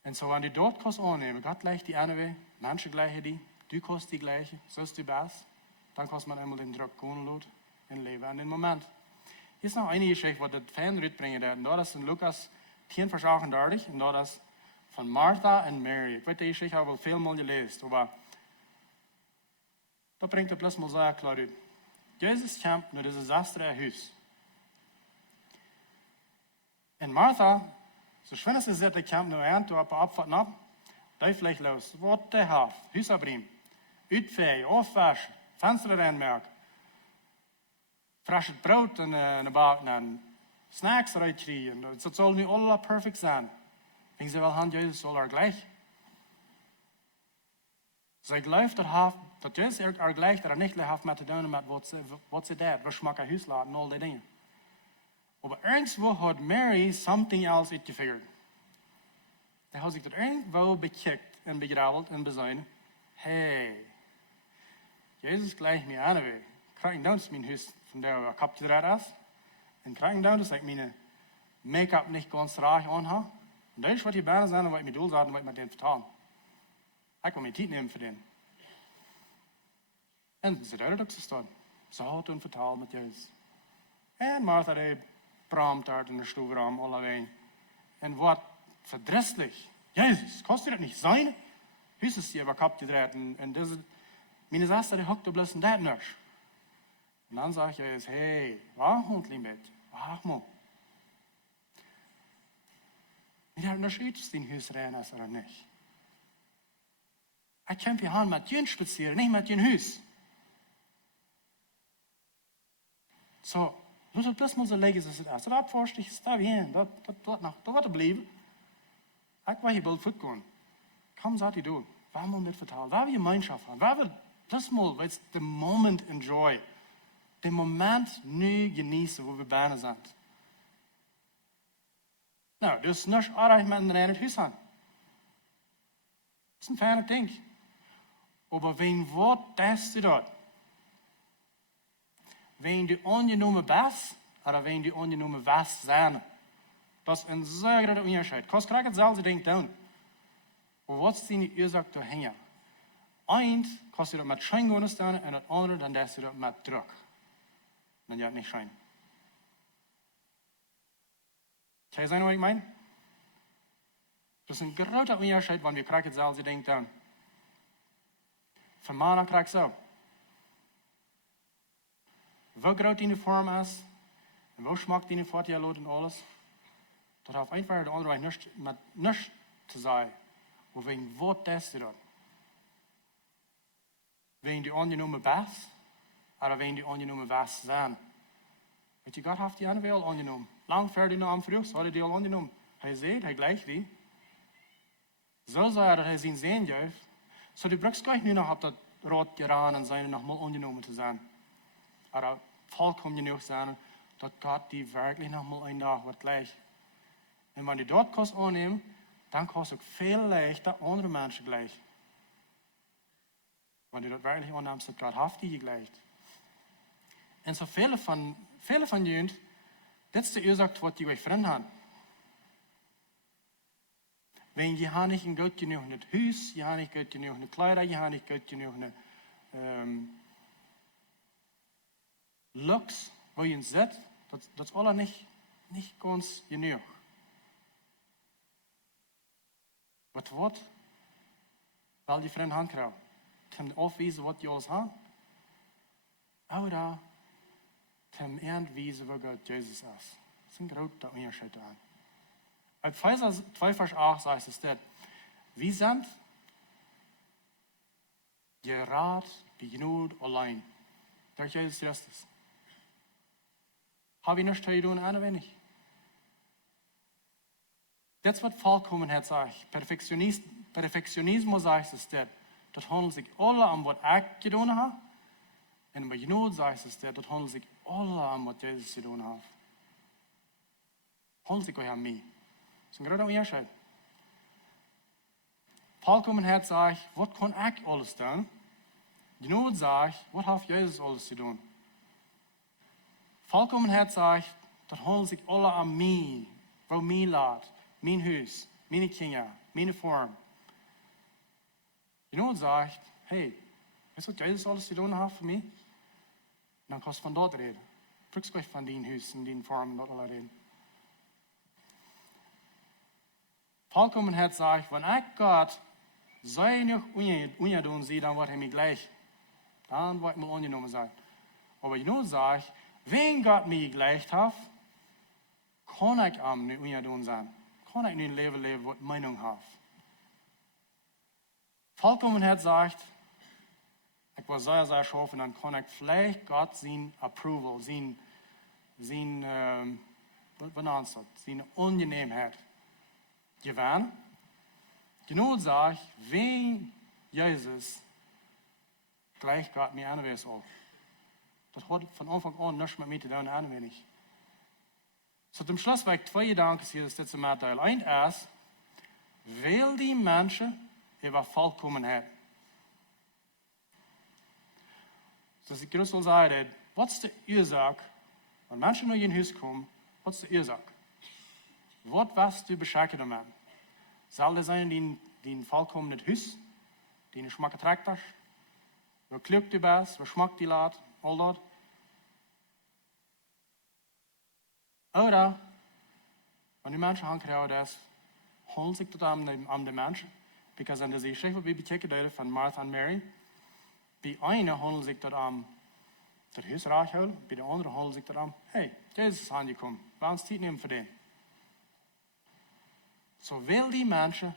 Und so, wenn du dort kannst annehmen, Gott gleicht die eine Weg, Menschen gleichen die, du kannst die gleiche, so ist du best, dann kannst man einmal den Druck gehen lassen und leben an den Moment. Hier ist noch eine Geschichte, die das Fan mitbringen wird. Und das ist in Lukas 10, Vers 38. Und das ist von Martha und Mary. Ich weiß, die Geschichte habe ich vielmal gelesen. Aber da bringt er bloß mal sehr klar ut. Jesus kommt naar dieses Astra Haus. Und Martha, so schön es ist, die kommt nur an, op abfahren ab. Da vielleicht los. Wat de haf, Huis abnehmen. Uitvegen, afwaschen, Fenster reinmerken. Frisches Brot in de bakken en snacks eruit kriegen. Dat zal nu allemaal perfect zijn. En ze wel hand Jezus zal er gleich. Zij gelooft dat Jezus er gleich, dat niet heeft met te doen met wat ze deed. We schmaken huis laten en al die dingen. Maar irgendwo had Mary something else uitgefigured. Hij had zich dat irgendwo bekijkt en begrabbeld en bezuinigd. Hey, Jezus gleich mir aan de weg. Kraken ist mein Haus, von der wir kapituliert ist. In Kraken ist, ich meine Make-up nicht ganz reich anhabe. Und das ist, was die Bären sagen, und was ich mir sagen und was ich mit denen vertalen. Ich will mir Zeit nehmen für den. Und sie hat auch so Ze had toen vertaald met Jezus. En Martha die braamt daar in de stoelraam alleen. En wat verdrießlich. Jezus, kost je dat niet zijn? Wie is die aber kapt gedreht? En deze, mijn zuster die hockt bloß in dat nog. En dan zegt Jezus, hey, wacht met, wacht mal. Ik heb nog iets in huis rein, als er niet. Ik kan hier met je spazieren, niet met je huis. So, lass uns das mal so legen, dass es ist. So, da forscht ich, da bien, da wird bleiben. Ich war hier bald fortgehen. Komm, sagt ihr du, wer will mit vertalen, wer will Gemeinschaft haben, wer will das mal, weil es den Moment enjoy, den Moment nu genießen, wo wir beide sind. Nou, dus nicht aardig met een rein huis aan. Das ist ein feines Ding. Aber wen wordt das dort? Wen die ongenomen was, oder wen die ongenomen was zijn. Dat is een zeer grote onderscheid. Kost krijg hetzelfde ding doen. Maar wat is die oorzaak dahinter? Eén kost je dat met schijn gaan staan en het andere dan dat je dat met druk. Dan je het niet schijn. Kan je zien wat ik meen? Dat is een grote onderscheid, want we krijgen hetzelfde ding doen. Van mannen krijg ik zo. Wo groot die vorm is, en wo schmeckt die voort je lot en alles, dat heeft einfach de andere met niks te zijn. Of wegen wat is dat? Wegen die ongenomen bas, of wegen die ongenomen was zijn. Weet je, God heeft die andere wel ongenomen. Lang verder naar hem vroeg, had hij die al ongenomen. Hij zei, hij gleicht die. Zo zei dat hij zijn zin heeft. Zo die brukst gleich nu nog op dat rood geraan en zijn nog mal ongenomen te zijn. Aber vollkommen genug sein, dass Gott die wirklich noch mal ein Tag wird gleich. Und wenn die dort kannst annehmen, dann kannst du auch viel leichter andere Menschen gleich. Wenn du dort wirklich annimmst, dass Gott hat die gleich. Und so viele von ihnen, das ist die Ursache, was die euch Freunde haben. Wenn je haben nicht gut genug in das Haus, je haben nicht gut genug in die Kleider, je haben nicht gut genug in Lux, wo je zit, dat is alle niet ganz genoeg. Wat wordt? Wel die vriend handkrijgen. Ten afwijzen wat je alles hebt. Oder ten aanwijzen wat God Jezus is. Dat is een grote onderscheid aan. Uit 2 vers 8 zegt es dit. Wie sind geraad genoeg alleen. Dat Jezus Christus. Habe ich nichts zu tun, einer wenig. Das wird Volkomenheit, sage ich. Perfektionismus, sage ich, ist das handelt sich alle an, was ich getan habe. Und bei Genot, sage ich, ist das handelt sich alle an, was Jesus getan hat. Handelt sich auch an mich. Das ist ein großer Unterschied. Volkomenheit, sage ich, was kann ich alles tun? Genot, sage ich, was hat Jesus alles zu tun? Volkomenheid zegt, dat handelt zich alle aan mij, wat mij laat, mijn huis, mijn kinderen, mijn vorm. Je know, zegt, hey, weißt du, Jezus alles zu tun hat für mich? Dan kannst du von dort reden. Fragst gleich von deinem Haus und deiner Form und dort alle reden. Volkomenheid zegt, wenn ich Gott seine Unjadun sehe, dann wird mir gleich. Dann wird mir ungenommen sein. Aber je know, zegt, wenn Gott mich gleich hat, kann ich am nicht unjadun sein. Kann ich nicht ein Leben leben, was Meinung hat. Vollkommenheit sagt, ich war sehr, sehr scharf und dann kann ich vielleicht Gott sein Approval, seine Ungenehmheit gewähren. Genau sagt, wenn Jesus gleich Gott mir anwesend soll. Das hat von Anfang an nichts mit mir zu tun, ein wenig. So, zum Schluss war ich 2 Gedanken hier, das letzte Mal Teil 1 ist, will die Menschen über Vollkommenheit. dass ich gerust will sagen, was ist die Ursache, wenn Menschen nur in ein Haus kommen, was ist die Ursache? Was du beschäftigt damit? Soll das sein, die ein vollkommenes Haus, die einen Schmack trägt hast? Wo klug du bist, wo schmeckt die Laat, all das? Oder, wenn die Menschen ankriegen, das holen sich das an den Menschen, because an der Geschichte, wo wir betekenen von Martha und Mary, bei einer holen sich das an das Haus rausholen, bei der anderen holen sich das an, hey, Jesus ist angekommen, wir uns Zeit nehmen für den. So will die Menschen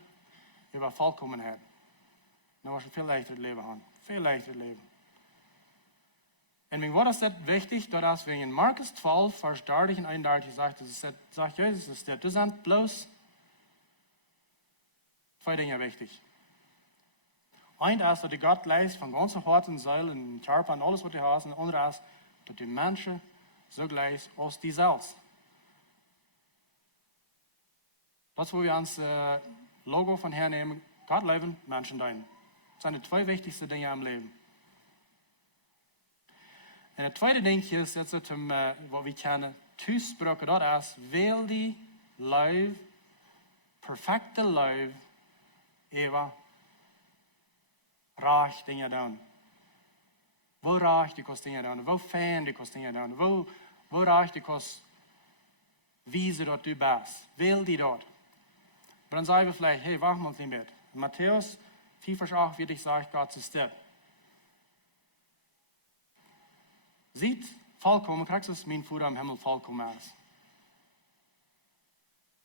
über Volkomenheit, dann was viel leichter Leben haben, viel leichter Leben. Und mir war das wichtig, dass wir in Markus 12, Vers 30 und 31 sagt Jesus, das sind bloß zwei Dinge wichtig. Ein ist, dass die Gott leist von ganzer Hart und Seele und Körper und alles, was die hast, und andere ist, dass die Menschen so gleich aus die selbst. Das, wo wir uns Logo von hernehmen, Gott leben, Menschen deinen. Das sind die zwei wichtigsten Dinge im Leben. En het tweede dingetje is dat wat we kennen, toespraken, dat is, wil die lui, perfecte lui, Eva, raag dingen doen. Wo raag die kost dingen doen, wo fan die kost dingen doen, wo raag die kost wijzen dat du bent. Wil die dat. Maar dan zeggen we vielleicht, hey, wacht mal niet. Matthäus 4, Vers 48 sagt Gott ist das. Sieht vollkommen, kriegst du mein Vater im Himmel vollkommen aus.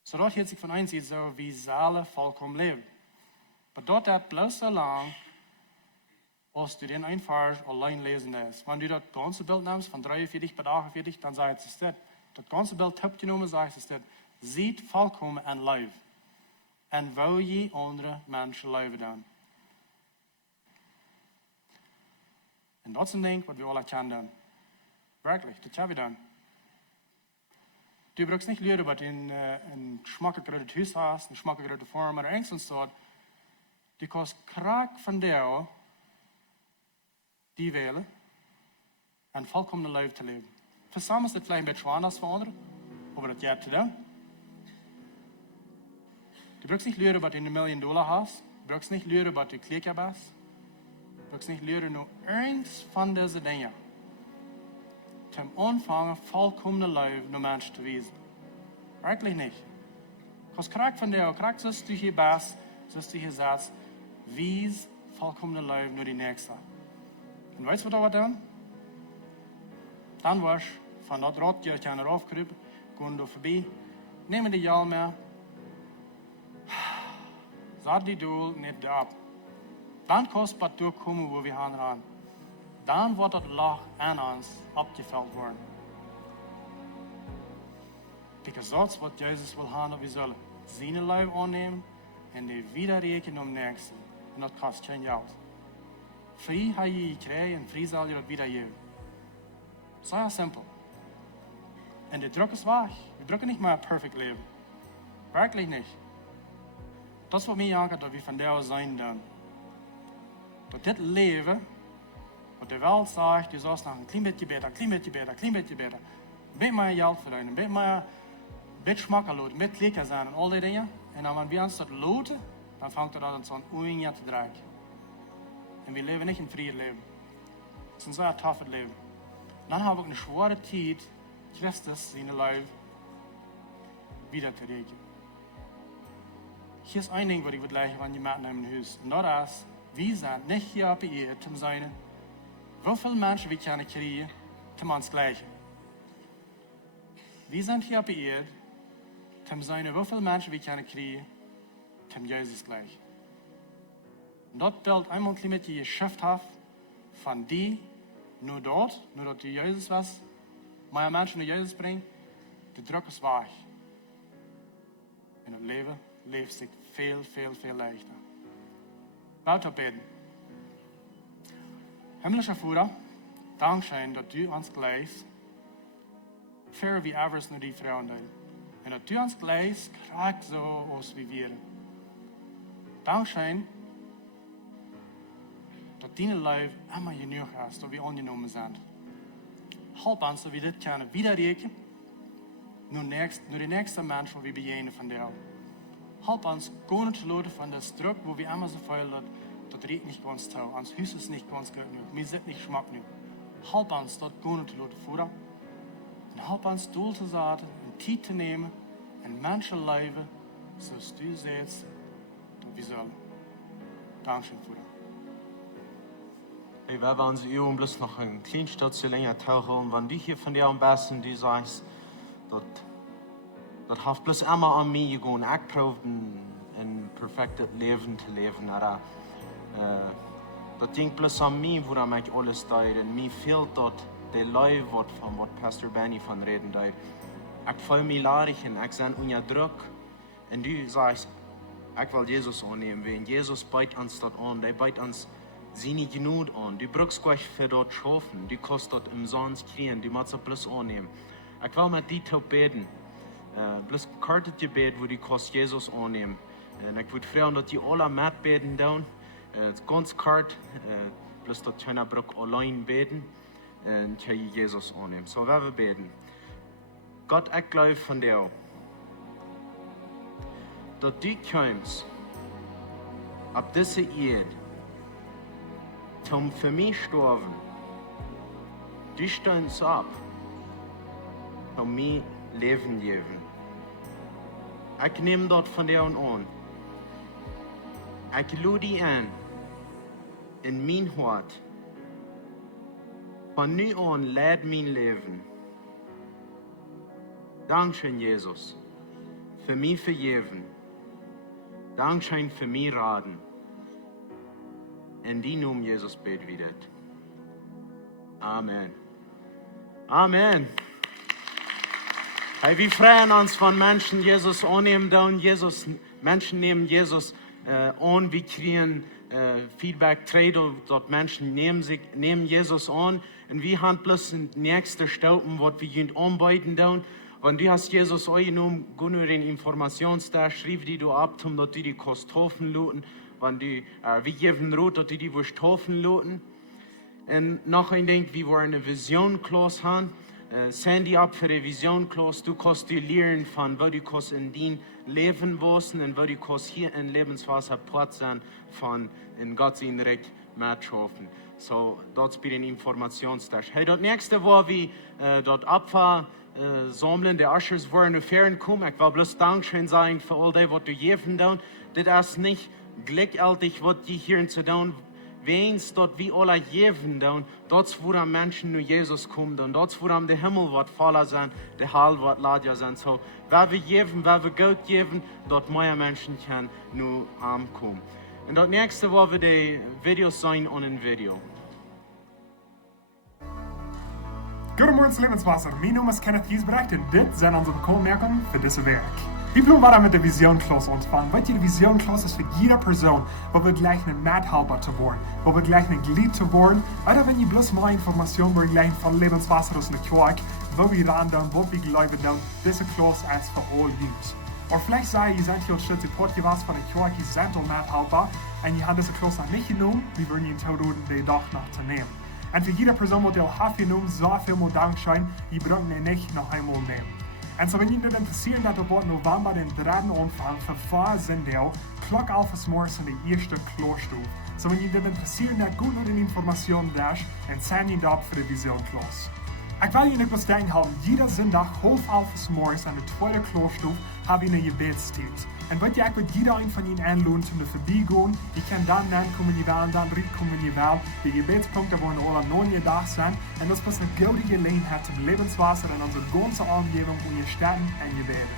So dort hört sich von eins so, wie Seele vollkommen leben. Aber dort hat bloß so lang, als du den einen Vers allein lesen lässt. Wenn du das ganze Bild nimmst, von 43 bis 48, dann sagt es das. Das ganze Bild habt ihr genommen, sagt es das. Sieht vollkommen ein Leben. Und wo je andere Menschen leben dann. Und dat is een ding wat we alle kunnen doen. Werkelijk, dat hebben we dan. Du brauchst nicht leren wat in een schmackig Huis hast, een schmackig Form oder irgendwas dort. Du kannst kraak van jou die wählen, een vollkommene leven te leven. Voor sommigen is het vielleicht een beetje anders voor anderen, aber dat hebt te doen. Du brauchst nicht leren wat in $1 million hast. Du brauchst nicht leren wat du klikker bist. Du brauchst nicht leren nur eins von diesen Dingen. Zum Anfang vollkommene Leben nur Mensch zu wiesen. Wirklich nicht. Als kraak van jou, kraak zoals du hier bist, zoals du hier zit, wies vollkommene Leben nur die Nächste. Und weißt du, was wir dann? Dann was von dat rotje kan eraf kruipen, gaan er voorbij, nemen die jou mee, zat die doel niet op. Dan kost wat doorkomen waar we gaan. Dan wordt het lach aan ons opgevuld worden. Because dat is wat Jezus wil gaan dat we zullen. Zijn leven aannemen en die wiederrekenen om nächsten. En dat kost geen geld. Vrij ga je krijgen en vrij zal je dat wiedergeven. Zo simpel. En de druk is weg. We drukken niet meer een perfect leven. Werkelijk niet. Dat is wat mij aangaat dat we van jou zijn dan. Dat dit leven, wat de wereld zegt, je zou nog een klein beetje beter, klein beetje beter, klein beetje beter. Een beetje meer geld verdienen, een beetje meer, beetje smaken loten, een beetje lekker zijn en al die dingen. En dan wanneer we ons dat loten, dan vangt het aan zo'n oeien te draaien. En we leven niet een vrije leven. Het is een zeer toffe leven. Dan hebben we een zware tijd, Christus zijn leven wieder te rekenen. Hier ist ein Ding, was ich gleich an die Menschen in Haus. Und das ist, wir sind nicht hier auf der Erde, um sein, wie viele Menschen wir können kriegen, um uns gleichen. Wir sind hier auf der Erde, um sein, wie viele Menschen wir können kriegen, um Jesus gleich. Und dort Bild einmal ein bisschen geschafft hat, von die, nur dort, nur dort die Jesus was, mehr Menschen zu Jesus bringen, der Druck ist weg. Und das Leben leeft zich veel, veel, veel leichter. Laten we beten. Himmlischer Vater, dankzij dat u ons gleich ver wie evers naar die vrouwen deed. En dat u ons gleich krijgt zo als wie wir. Dankzij dass deine Leben immer genug ist, dass wir angenommen sind. Help uns, dass wir das können widerreden, nur den nächsten Mensch, wo wir begegnen von dir. Help uns, gar nicht zu lassen von das Druck, wo wir immer so viel das redet nicht ganz toll, uns Haus ist nicht ganz gut genug, wir sind nicht schmack genug. Help uns, das gar nicht zu lassen, Vater. Und help uns, doel zu sein, und Zeit zu nehmen, in Menschen leben, so du sagst, dass wir sollen. Dankeschön, Vater. Hey, wir uns hier bloß noch ein kleines Stück länger tauchen, wenn du hier von dir am besten, du sagst, das hat bloß immer an mich gegangen, ich probiere ein perfektes Leben zu leben, aber das ging bloß an mich, wo mich alles teilt, und mir fehlt dort der Leib, von was Pastor Benny von reden teilt. Ich fühle mich ladig und ich bin unter Druck, und du sagst, ich will Jesus annehmen, weil Jesus beitet uns dort an, der beitet uns sie nicht genug an. Du brauchst gleich für dort schaffen. Du kannst dort umsonst kriegen. Du musst es bloß annehmen. Ich will mit dir beten. Bloß kartet Gebet, wo du kannst Jesus annehmen. Und ich würde fragen, dass die alle mitbeten tun. Ganz kart, bloß dass keiner braucht allein beten. Und kann Jesus annehmen. So, wir beten. Gott, ich glaube von dir, dass du kommst ab dieser Erde, zum für mich sterben. Du stehst ab, um mir Leben geben. Ich nehme dort von dir an. Ich lade dich an, in mein Hart. Von nun an lädt mein Leben. Dankeschön, Jesus, für mich vergeben. Dankeschön für mich raten. In die Namen Jesus beten wir das. Amen. Amen. Hey, wir freuen uns, wenn Menschen Jesus annehmen, Menschen nehmen Jesus an, wir kriegen Feedback, dort Menschen nehmen Jesus an, und wir haben bloß den nächsten Staupen, was wir anbieten tun. Wenn du hast Jesus angenommen, geh nur den Informationstag, schreib die du ab, dass du die Kostofen luten. Wenn du, wir geben Rot, dass du die Kostofen luten. Und noch ein Ding, wir wollen eine Vision-Klasse haben. Send die ab für die Vision-Klasse. Du kannst dir lernen von, wo du kannst in dein Leben wohnen und wo du kannst hier in Lebenswasser Platz sein von in Gottes Reich mitschaffen. So, dort ist ein Informationstag. Hey, das nächste, wo wir dort abfahren, sammeln, die Ushers wollen in Ferien kommen. Ich will bloß Dankeschön sagen für all das, was du geben tun. Das ist nicht gleichzeitig, was die hier zu tun. Wenn's dort wie alle geben tun, dort wo am Menschen nur Jesus kommt und dort wo am der Himmel wird voller sein, der Hall wird lager sein. So, wer wir geben, wer wir Geld geben, dort mehr Menschen können nur kommen. Und das nächste, wo wir die Videos sein und ein Video. Guten Morgen, Lebenswasser. Mein Name ist Kenneth Giesbrecht und das sind unsere Bemerkungen für dieses Werk. Wir planen mit der Vision-Klasse anzufangen. Weil die Vision-Klasse ist für jede Person, wo wir gleich eine Mithelfer zu werden, wo wir gleich ein Glied zu werden, oder wenn ihr bloß mehr Informationen wollt, gleich von Lebenswasser aus der Kirche, wo wir ran tun, wo wir glauben tun, diese Klasse ist für all Jungs. Oder vielleicht seid ihr seid hier ein Schritt Support gewesen von der Kirche, ihr seid auch Mithelfer, und ihr habt diese Klasse noch nicht genommen, wir würden Ihnen tun, die doch noch zu nehmen. Und für jede Person, die auch hat genommen, so viel Dankeschön, ihr braucht ihn nicht noch einmal nehmen. Und so, wenn Ihnen das interessiert, dass wir im November den 3. Anfang für sind, klock auf das Morgen in der ersten Klostufe. So, wenn Ihnen das interessiert, dass gut noch die Informationen da ist, dann send Ihnen das für die Vision-Klasse. Ich will Ihnen etwas denken haben, jeder Sonntag, halb auf das Morgen an der 2. Klostufe, habe ich eine Gebetszeit. Und wenn ich mit jeder einen von Ihnen einladen, zum vorbeigehen, ich kann dann kommen, die Welt, dann kommen, die Welt. Die Gebetspunkte wollen alle 9 Tage sein. Und das ist eine gute Gelegenheit zum Lebenswasser in unserer ganzen Umgebung und ihr Städten und Gebeten.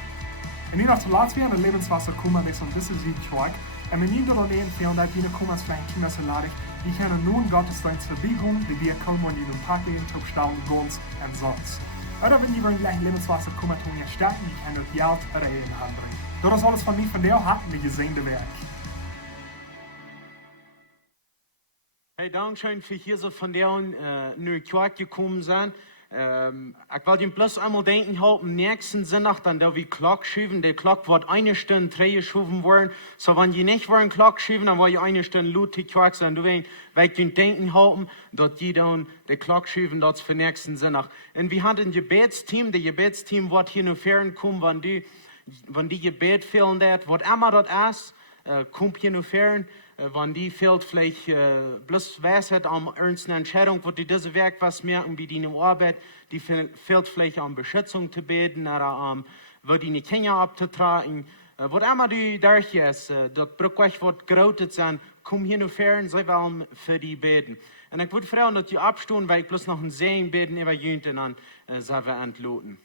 Und wie noch zuletzt wir an der Lebenswasser kommen, das ist ein bisschen Sieg-Track. Und wenn Ihnen dort empfehlen, dass Ihnen kommen, als vielleicht Kinder so ladig, ich kann nun Gottesdienst vorbeigehen, die wir kommen und Ihnen packen, Topstauen, ganz und sonst. Oder wenn ihr gleich Lebenswasser kommen, und ihr Städten, ich kann das Geld oder in die Hand bringen. Das ist alles von mir, von der hat mir gesehen, der Werk. Hey, Dankeschön für hier so von der New York gekommen sind. Ich wollte ihm bloß einmal denken, halt am nächsten Sonntag, dann da wie Glock schieben. Die Glock wird 1 Stunde 3 geschoben worden. So, wenn die nicht wollen Glock schieben, dann war ich 1 Stunde Lutig Quark sein. Du weißt, weil ich den Denken halten, dort die dann die Glock schieben, dort für nächsten Sonntag. Und wir hatten ein Gebetsteam. Das Gebetsteam wird hier nur fern kommen, wenn die Gebet fehlen, was immer dort ist, kommt hier nur fern. Wenn die fehlt vielleicht bloß Weisheit am ernsten Entscheidung, wo die diese Werk was merken, wie die in der Arbeit, die fehlt vielleicht an Beschützung zu beten oder wo die nicht Kinder abzutragen. Was immer die durch ist, dort braucht euch was geroutet sein, komm hier nur fern, sei wollen für die beten. Und ich würde fragen, dass die abstunden, weil ich bloß noch ein Segen beten über Jünten an, sei wir entloten.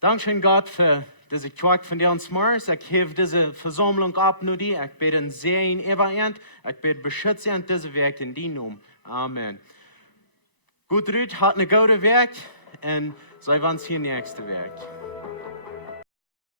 Dankeschön Gott für diese Quark von dir uns Mars. Ich hebe diese Versammlung ab nur die. Ich bete ein Segen über ihn. Ich bete beschütze ihn diese Werk in die Namen. Amen. Gut, Ruth, hat eine gute Werk und sei uns hier nächste Werk.